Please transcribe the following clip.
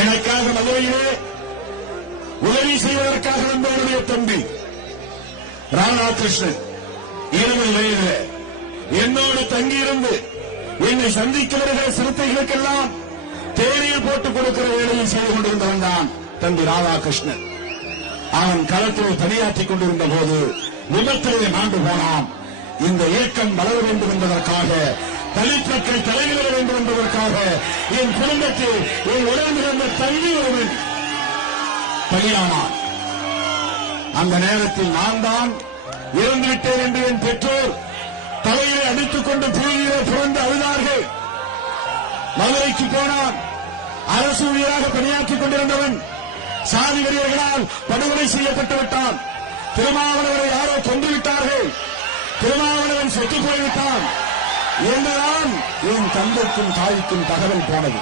எனக்காக மதுரையிலே உதவி செய்வதற்காக வந்தவருடைய தம்பி ராதாகிருஷ்ணன் 20 வயதில் என்னோடு தங்கியிருந்து என்னை சந்திக்க வருகிற சிறுத்தைகளுக்கெல்லாம் தேநீர் போட்டுக் கொடுக்கிற வேலையை செய்து கொண்டிருந்தவன் தான் தம்பி ராதாகிருஷ்ணன். அவன் களத்தில் பணியாற்றிக் கொண்டிருந்த போது விபத்திலே மாண்டு போனான். இந்த இயக்கம் வளர வேண்டும் என்பதற்காக, தலித் மக்கள் தலைவர் வேண்டும் என்பதற்காக என் குடும்பத்தில் என் உடன்பிறந்த தம்பி ஒருவன் பலியானான். அந்த நேரத்தில் நான் தான் இறந்துவிட்டேன் என்று என் பெற்றோர் தலையை அடித்துக் கொண்டு பூமியிலே புரண்டு அழுதார்கள். மதுரைக்கு போனான். அரசு ஊழியராக பணியாற்றிக் கொண்டிருந்தவன் சாதி வெறியர்களால் படுகொலை செய்யப்பட்டு விட்டான். திருமாவளவரை யாரோ கொன்றுவிட்டார்கள். திருமாவளவன் செத்துப் போய்விட்டான் என்றுதான் என் தந்தைக்கும் தாய்க்கும் தகவல் போனது.